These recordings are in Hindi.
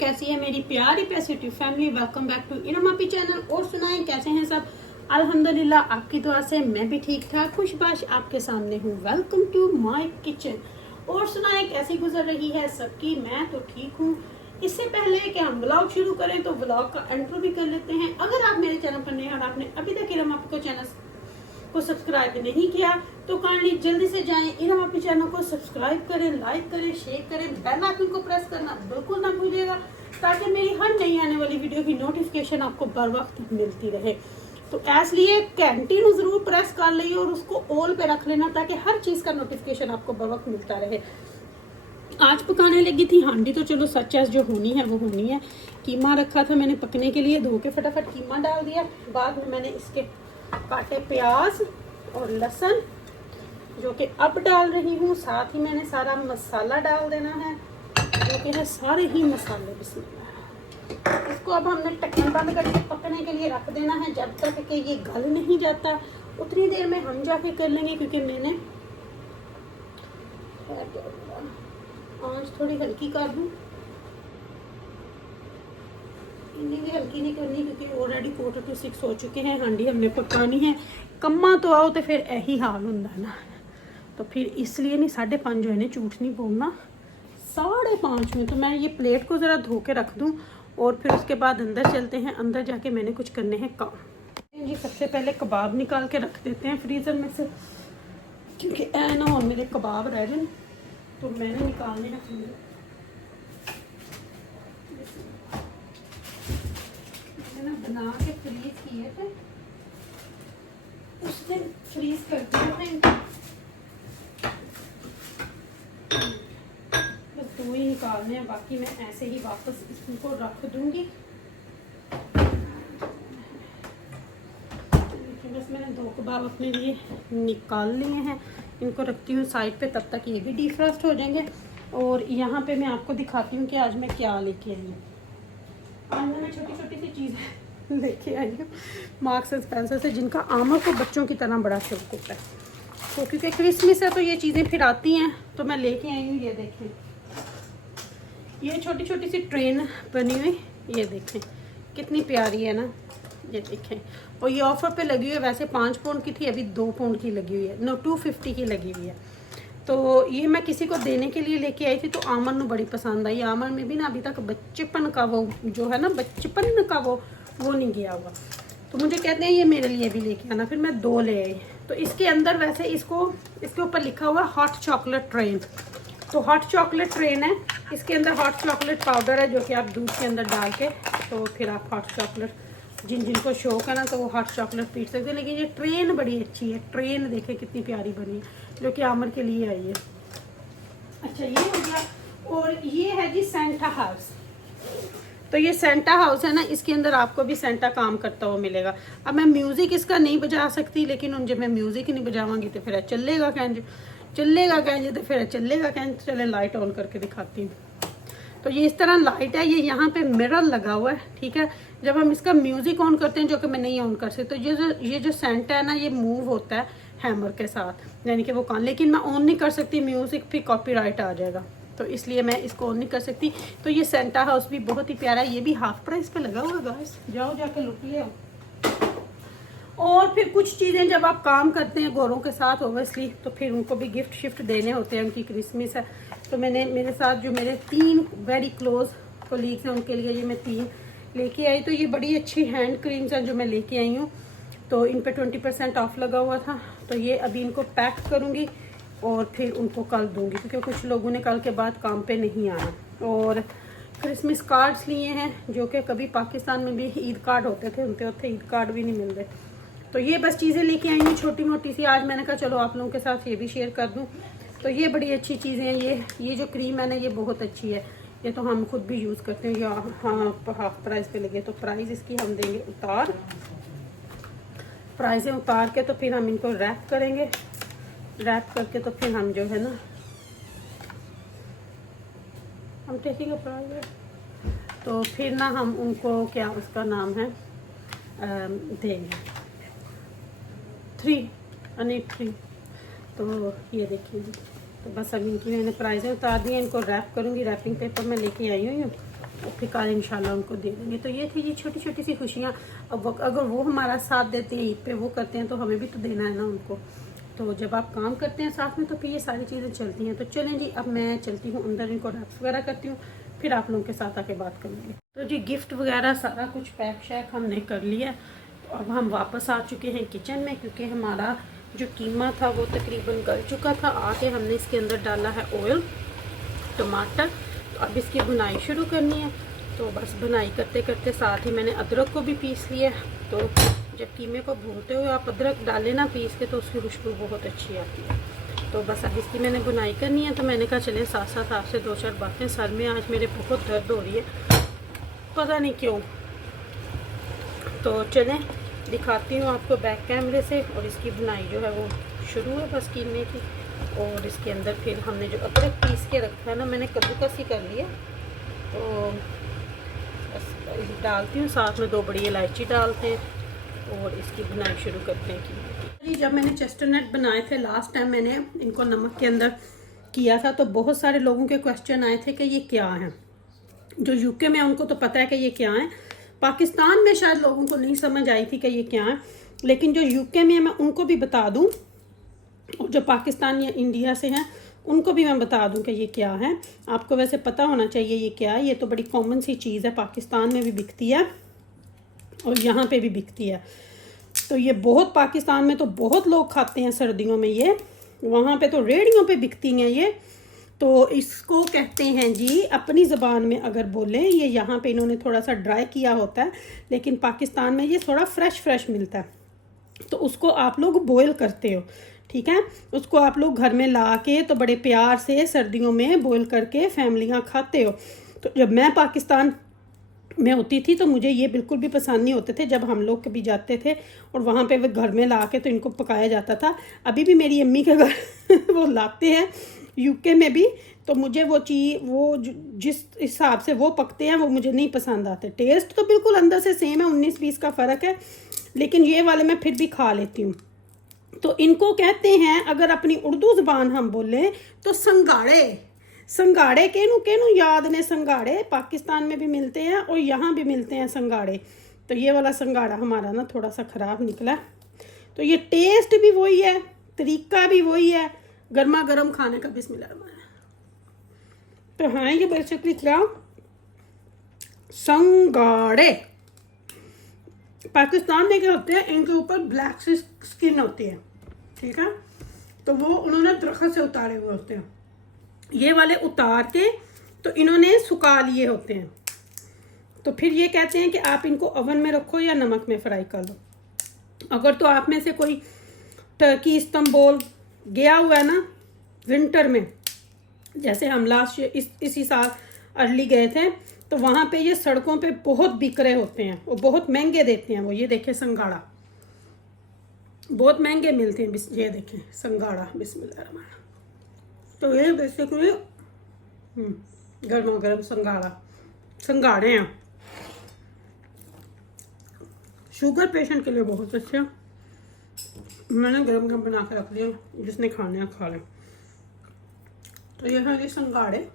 कैसी है मेरी प्यारी positive family. Welcome back to इरमापी चैनल। और सुनाएं कैसे हैं सब। अल्हम्दुलिल्लाह आपकी दुआ से मैं भी ठीक ठाक खुशबाश आपके सामने हूँ। Welcome to my kitchen. और सुनाएं कैसी गुजर रही है सबकी। मैं तो ठीक हूँ। इससे पहले कि हम ब्लॉग शुरू करें तो ब्लॉग का इंट्रो भी कर लेते हैं। अगर आप मेरे चैनल पर नए हैं और आपने अभी तक इरमापी को चैनल को सब्सक्राइब नहीं किया तो काइंडली जल्दी से जाएं, इरमापी चैनल को सब्सक्राइब करें, लाइक करें, शेयर करें, बेल आइकन को प्रेस करना बिल्कुल ना भूलिएगा ताकि मेरी हर नई आने वाली वीडियो की नोटिफिकेशन आपको बर वक्त मिलती रहे। तो इसलिए कैंटीन जरूर प्रेस कर लीजिए और उसको ऑल पे रख लेना ताकि हर चीज का नोटिफिकेशन आपको बर वक्त मिलता रहे। आज पकाने लगी थी हांडी, तो चलो सच है जो होनी है वो होनी है। कीमा रखा था मैंने पकने के लिए, धो के फटाफट कीमा डाल दिया। बाद में मैंने इसके काटे प्याज और लहसुन जो कि अब डाल रही हूँ। साथ ही मैंने सारा मसाला डाल देना है जो कि है सारे ही मसाले। बिस्मिल्लाह। इसको अब हमने ढक्कन बंद करके पकने के लिए रख देना है जब तक कि ये गल नहीं जाता। उतनी देर में हम जाके कर लेंगे क्योंकि मैंने आंच थोड़ी हल्की कर दूँ। इन्हीं भी हल्की नहीं करनी क्योंकि ऑलरेडी 4:46 हो चुके हैं। हांडी हमने पकानी है। कम्मा तो आओ तो फिर यही हाल होता है ना, तो फिर इसलिए नहीं 5:30 जो है झूठ नहीं बोलना, 5:30 में। तो मैं ये प्लेट को ज़रा धो के रख दूँ और फिर उसके बाद अंदर चलते हैं। अंदर जाके मैंने कुछ करने हैं काम जी। सबसे पहले कबाब निकाल के रख देते हैं फ्रीज़र में से क्योंकि ऐ ना और मेरे कबाब रह जाए, तो मैंने निकालने रख लिए। मैंने बना के फ्रीज किए थे, उस दिन फ्रीज कर दिया था। बस 2 ही निकालने हैं, बाकी मैं ऐसे ही वापस इसको रख दूंगी। बस मैंने 2 कबाब अपने लिए निकाल लिए हैं, इनको रखती हूँ साइड पे, तब तक ये भी डीफ्रॉस्ट हो जाएंगे। और यहाँ पे मैं आपको दिखाती हूँ कि आज मैं क्या लेके आई हूँ। आज मैं छोटी छोटी सी चीज़ें लेके आई हूँ मार्क्स एंड स्पेंसर से, जिनका आमर को बच्चों की तरह बड़ा शौक होता है। तो क्योंकि क्रिसमस है तो ये चीज़ें फिर आती हैं, तो मैं लेके आई हूँ। ये देखें, ये छोटी छोटी सी ट्रेन बनी हुई, ये देखें कितनी प्यारी है ना, ये देखें। और ये ऑफर पे लगी हुई है, वैसे 5 पाउंड की थी, अभी 2 पाउंड की लगी हुई है, नो 250 की लगी हुई है। तो ये मैं किसी को देने के लिए लेके आई थी, तो आमन को बड़ी पसंद आई। आमन में भी ना अभी तक बचपन का वो जो है ना, बचपन का वो नहीं गया हुआ, तो मुझे कहते हैं ये मेरे लिए भी लेके आना। फिर मैं 2 ले आई। तो इसके अंदर वैसे इसके ऊपर लिखा हुआ हॉट चॉकलेट ट्रेन, तो हॉट चॉकलेट ट्रेन है। इसके अंदर हॉट चॉकलेट पाउडर है जो कि आप दूध के अंदर डाल के तो फिर आप हॉट चॉकलेट, जिनको शौक है ना तो वो हॉट चॉकलेट पी सकते हैं। लेकिन ये ट्रेन बड़ी अच्छी है। ट्रेन देखे कितनी प्यारी बनी है, जो कि आमर के लिए आई है। अच्छा ये हो गया। और ये है जी सेंटा हाउस। तो ये सेंटा हाउस है ना, इसके अंदर आपको भी सेंटा काम करता हुआ मिलेगा। अब मैं म्यूज़िक इसका नहीं बजा सकती, लेकिन जब मैं म्यूज़िक ही नहीं बजावांगी तो फिर चलेगा कैंज, तो फिर चलेगा कैंज। चले लाइट ऑन करके दिखाती हूँ। तो ये इस तरह लाइट है, ये यहाँ पे मिरर लगा हुआ है, ठीक है। जब हम इसका म्यूजिक ऑन करते हैं, जो कि मैं नहीं ऑन कर सकती, तो ये जो सेंटा है ना, ये मूव होता है हैमर के साथ, यानी कि वो कान। लेकिन मैं ऑन नहीं कर सकती म्यूजिक, फिर कॉपीराइट आ जाएगा, तो इसलिए मैं इसको ऑन नहीं कर सकती। तो ये सेंटा हाउस भी बहुत ही प्यारा है, ये भी हाफ प्राइस पे लगा हुआ गाइस, जाओ जाके लुट ले आओ। और फिर कुछ चीज़ें जब आप काम करते हैं गोरों के साथ ओबियसली, तो फिर उनको भी गिफ्ट शिफ्ट देने होते हैं, उनकी क्रिसमस है। तो मैंने मेरे साथ जो मेरे 3 वेरी क्लोज कोलीग्स हैं उनके लिए ये मैं 3 लेके आई। तो ये बड़ी अच्छी हैंड क्रीम्स हैं जो मैं लेके आई हूँ। तो इन पे 20% ऑफ लगा हुआ था। तो ये अभी इनको पैक करूँगी और फिर उनको कल दूँगी, क्योंकि कुछ लोगों ने कल के बाद काम पे नहीं आना। और क्रिसमस कार्ड्स लिए हैं जो कि कभी पाकिस्तान में भी ईद कार्ड होते थे, उनके होते ईद कार्ड भी नहीं मिल रहे। तो ये बस चीज़ें लेके आई हूँ छोटी मोटी सी। आज मैंने कहा चलो आप लोगों के साथ ये भी शेयर कर दूँ। तो ये बड़ी अच्छी चीज़ें हैं। ये जो क्रीम है ना, ये बहुत अच्छी है। ये तो हम खुद भी यूज़ करते हैं। हाँ हाफ प्राइस पे लगे, तो प्राइस इसकी हम देंगे उतार, प्राइसें उतार के तो फिर हम इनको रैप करेंगे। रैप करके तो फिर हम जो है ना, हम टेकिंग प्राइस, तो फिर ना हम उनको क्या उसका नाम है देंगे 3। तो ये देखिए, तो बस अब इनकी मैंने प्राइजें उतार दी हैं। इनको रैप करूँगी, रैपिंग पेपर में लेके आई हुई हूँ। और फिर कल इंशाल्लाह उनको दे देंगे। तो ये थी जी छोटी छोटी सी खुशियाँ। अब अगर वो हमारा साथ देते हैं ईद पे, वो करते हैं, तो हमें भी तो देना है ना उनको। तो जब आप काम करते हैं साथ में तो फिर ये सारी चीज़ें चलती हैं। तो चलें जी, अब मैं चलती हूँ अंदर, इनको रैप्स वगैरह करती हूँ, फिर आप लोगों के साथ आके बात करेंगे। तो जी गिफ्ट वगैरह सारा कुछ पैक शैक हमने कर लिया। तो अब हम वापस आ चुके हैं किचन में, क्योंकि हमारा जो कीमा था वो तकरीबन गल चुका था। आके हमने इसके अंदर डाला है ऑयल, टमाटर। तो अब इसकी बुनाई शुरू करनी है। तो बस बुनाई करते करते साथ ही मैंने अदरक को भी पीस लिया। तो जब कीमे को भूनते हुए आप अदरक डालें ना पीस के, तो उसकी खुशबू बहुत अच्छी आती है। तो बस अब इसकी मैंने बुनाई करनी है। तो मैंने कहा चलें साथ साथ आपसे 2-4 बातें। सर में आज मेरे बहुत दर्द हो रही है, पता नहीं क्यों। तो चलें दिखाती हूँ आपको बैक कैमरे से। और इसकी बुनाई जो है वो शुरू है बस कीमे की। और इसके अंदर फिर हमने जो अदरक पीस के रखा है ना, मैंने कद्दूकस ही कर लिया। तो बस डालती हूँ, साथ में 2 बड़ी इलायची डालते हैं और इसकी बुनाई शुरू करते हैं कीमे। जब मैंने चेस्टरनट बनाए थे लास्ट टाइम, मैंने इनको नमक के अंदर किया था, तो बहुत सारे लोगों के क्वेश्चन आए थे कि ये क्या है। जो यूके में उनको तो पता है कि ये क्या है, पाकिस्तान में शायद लोगों को नहीं समझ आई थी कि ये क्या है, लेकिन जो यूके में मैं उनको भी बता दूं, और जो पाकिस्तान या इंडिया से हैं उनको भी मैं बता दूं कि ये क्या है। आपको वैसे पता होना चाहिए ये क्या है। ये तो बड़ी कॉमन सी चीज़ है, पाकिस्तान में भी बिकती है और यहाँ पे भी बिकती है। तो ये बहुत, पाकिस्तान में तो बहुत लोग खाते हैं सर्दियों में ये, वहाँ पे तो रेहड़ियों पे बिकती हैं ये। तो इसको कहते हैं जी, अपनी ज़बान में अगर बोलें, ये यहाँ पे इन्होंने थोड़ा सा ड्राई किया होता है, लेकिन पाकिस्तान में ये थोड़ा फ्रेश मिलता है। तो उसको आप लोग बॉयल करते हो, ठीक है। उसको आप लोग घर में ला के तो बड़े प्यार से सर्दियों में बॉयल करके फैमिलियाँ खाते हो। तो जब मैं पाकिस्तान में होती थी तो मुझे ये बिल्कुल भी पसंद नहीं होते थे। जब हम लोग कभी जाते थे और वहाँ पे वो घर में ला के तो इनको पकाया जाता था। अभी भी मेरी अम्मी के घर वो लाते हैं यूके में भी, तो मुझे वो चीज़, वो जिस हिसाब से वो पकते हैं वो मुझे नहीं पसंद आते। टेस्ट तो बिल्कुल अंदर से सेम है, 19-20 का फ़र्क है, लेकिन ये वाले मैं फिर भी खा लेती हूँ। तो इनको कहते हैं, अगर अपनी उर्दू ज़बान हम बोलें तो संगाड़े। संगाड़े केनू याद ने, संगाड़े पाकिस्तान में भी मिलते हैं और यहाँ भी मिलते हैं संगाड़े। तो ये वाला संगाड़ा हमारा ना थोड़ा सा ख़राब निकला। तो ये टेस्ट भी वही है, तरीका भी वही है, गर्मा गर्म खाने का। बिस्मिल्लाह। तो हाँ, ये बेसिकली क्या, संगाड़े। पाकिस्तान में क्या होते हैं, इनके ऊपर ब्लैक सी स्किन होती है, ठीक है। तो वो उन्होंने दरख्त से उतारे हुए होते हैं। ये वाले उतार के तो इन्होंने सुखा लिए होते हैं। तो फिर ये कहते हैं कि आप इनको ओवन में रखो या नमक में फ्राई कर लो। अगर तो आप में से कोई टर्की, इस्तांबुल गया हुआ है ना विंटर में, जैसे हम लास्ट इसी साल अर्ली गए थे, तो वहाँ पे ये सड़कों पे बहुत बिक रहे होते हैं, वो बहुत महंगे देते हैं वो। ये देखें संगाड़ा, बहुत महंगे मिलते हैं। ये देखें संगाड़ा, बिस्मिल्लाह। तो ये बेसिकली गर्मा गर्म संगाड़े हैं। शुगर पेशेंट के लिए बहुत अच्छे हैं। मैंने गर्म गर्म बना के रख दिया, जिसने खाने हैं खा लें। तो ये है ये संगाड़े।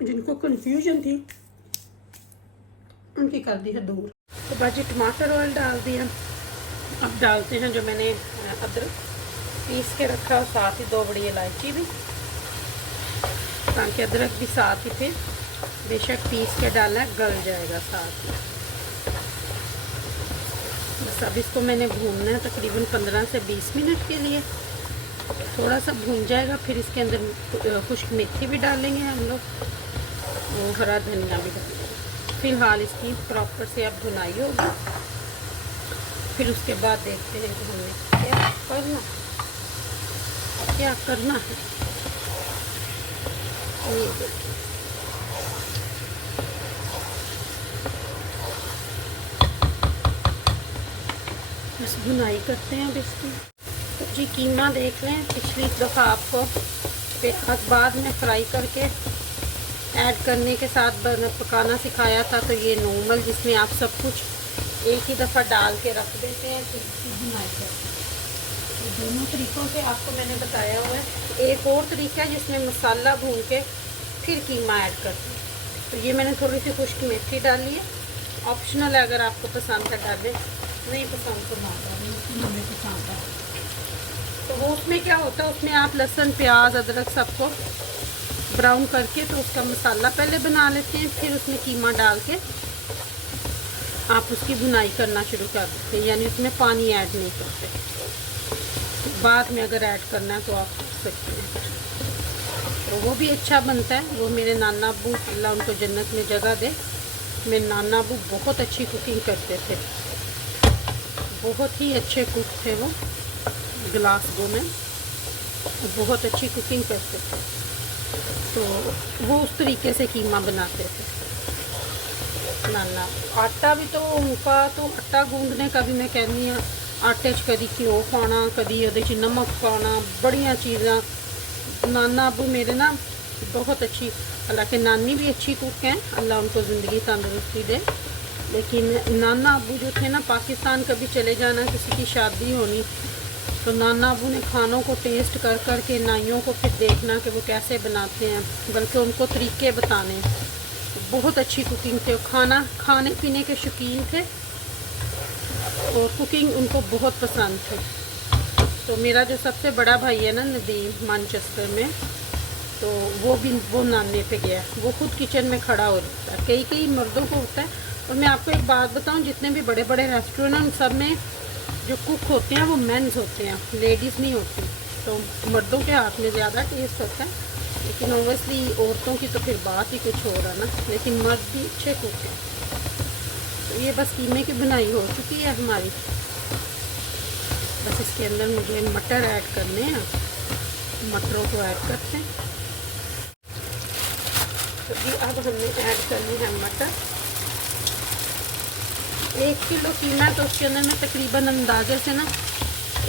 जिनको कंफ्यूजन थी उनकी कर दी है दूर। तो बाजी टमाटर ऑयल डाल दिया। अब डालते हैं जो मैंने अदरक पीस के रखा और साथ ही 2 बड़ी इलायची भी, ताकि अदरक भी साथ ही फिर बेशक पीस के डालना है, गल जाएगा साथ ही। बस अब इसको मैंने भूनना है तकरीबन 15 से 20 मिनट के लिए। थोड़ा सा भून जाएगा, फिर इसके अंदर खुश्क मेथी भी डालेंगे हम लोग, वो हरा धनिया भी डालेंगे। फिलहाल इसकी प्रॉपर से अब भुनाई होगी, फिर उसके बाद देखते हैं कि हमें क्या करना है। बस भुनाई करते हैं अब इसकी। तो जी कीमा देख लें, पिछली दफ़ा आपको बाद में फ्राई करके ऐड करने के साथ पकाना सिखाया था। तो ये नॉर्मल जिसमें आप सब कुछ एक ही दफ़ा डाल के रख देते हैं, फिर इसकी भुनाई करते हैं। तो दोनों तरीक़ों से आपको मैंने बताया हुआ है। एक और तरीका है जिसमें मसाला भून के फिर कीमा ऐड करती हूँ। तो ये मैंने थोड़ी सी खुश्क मेथी डाली है, ऑप्शनल है, अगर आपको पसंद है डालें, नहीं पसंद तो ना डालें, हमें पसंद है। तो वो उसमें क्या होता है, उसमें आप लहसुन प्याज अदरक सबको ब्राउन करके तो उसका मसाला पहले बना लेते हैं, फिर उसमें कीमा डाल के आप उसकी भुनाई करना शुरू कर देते हैं, यानी उसमें पानी ऐड नहीं करते। बाद में अगर ऐड करना है तो आप कर सकते हैं, तो वो भी अच्छा बनता है। वो मेरे नाना अब्बू, अल्लाह उनको जन्नत में जगह दे, मेरे नाना अब्बू बहुत अच्छी कुकिंग करते थे, बहुत ही अच्छे कुक थे वो, ग्लासगो में बहुत अच्छी कुकिंग करते थे। तो वो उस तरीके से कीमा बनाते थे नाना। आटा भी तो उनका, तो आटा गूंदने का भी मैं कहनी हाँ, आटे च कभी घ्यो पाना, कभी ਉਹਦੇ ਚ नमक पाना, बड़िया चीज़ां। नाना अबू मेरे ना बहुत अच्छी, हालांकि नानी भी अच्छी कुक हैं, अल्लाह उनको ज़िंदगी तंदुरुस्ती दे, लेकिन नाना अबू जो थे ना, पाकिस्तान कभी चले जाना, किसी की शादी होनी, तो नाना अबू ने खानों को टेस्ट कर कर के नाइयों को फिर देखना कि वो कैसे बनाते हैं, बल्कि उनको तरीके बताने। बहुत अच्छी कुकिंग थे, खाने पीने के शौकीन थे और कुकिंग उनको बहुत पसंद थी। तो मेरा जो सबसे बड़ा भाई है ना नदीम, मैनचेस्टर में, तो वो नाने पे गया, वो खुद किचन में खड़ा हो जाता है। कई मर्दों को होता है। और मैं आपको एक बात बताऊं, जितने भी बड़े बड़े रेस्टोरेंट हैं उन सब में जो कुक होते हैं वो मेंस होते हैं, लेडीज़ नहीं होती। तो मर्दों के हाथ में ज़्यादा टेस्ट होता है, लेकिन ओबियसली औरतों की तो फिर बात ही कुछ और है ना, लेकिन मर्द भी अच्छे कुक हैं। तो ये बस कीमे की बनाई हो चुकी है हमारी। बस इसके अंदर मुझे मटर ऐड करने हैं, मटरों को ऐड करते हैं। तो जी अब हमने ऐड करने हैं मटर। 1 किलो कीमा है तो उसके अंदर मैं तकरीबन अंदाजे से ना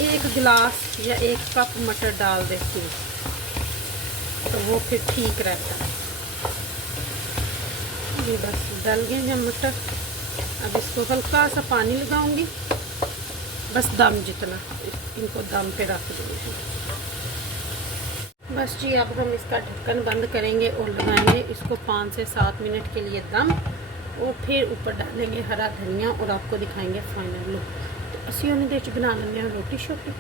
1 गिलास या 1 कप मटर डाल देती हूँ, तो वो फिर ठीक रहता है। ये बस डल गए हैं मटर। अब इसको हल्का सा पानी लगाऊंगी, बस दम जितना, इनको दम पे रख दूँगी। बस जी अब हम इसका ढक्कन बंद करेंगे और लगाएंगे इसको 5 से 7 मिनट के लिए दम, और फिर ऊपर डालेंगे हरा धनिया और आपको दिखाएंगे फाइनल लुक। तो असी उन्हें देच बना लेंगे रोटी शोटी।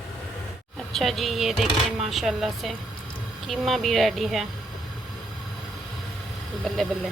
अच्छा जी, ये देखिए माशाल्लाह से कीमा भी रेडी है, बल्ले बल्ले।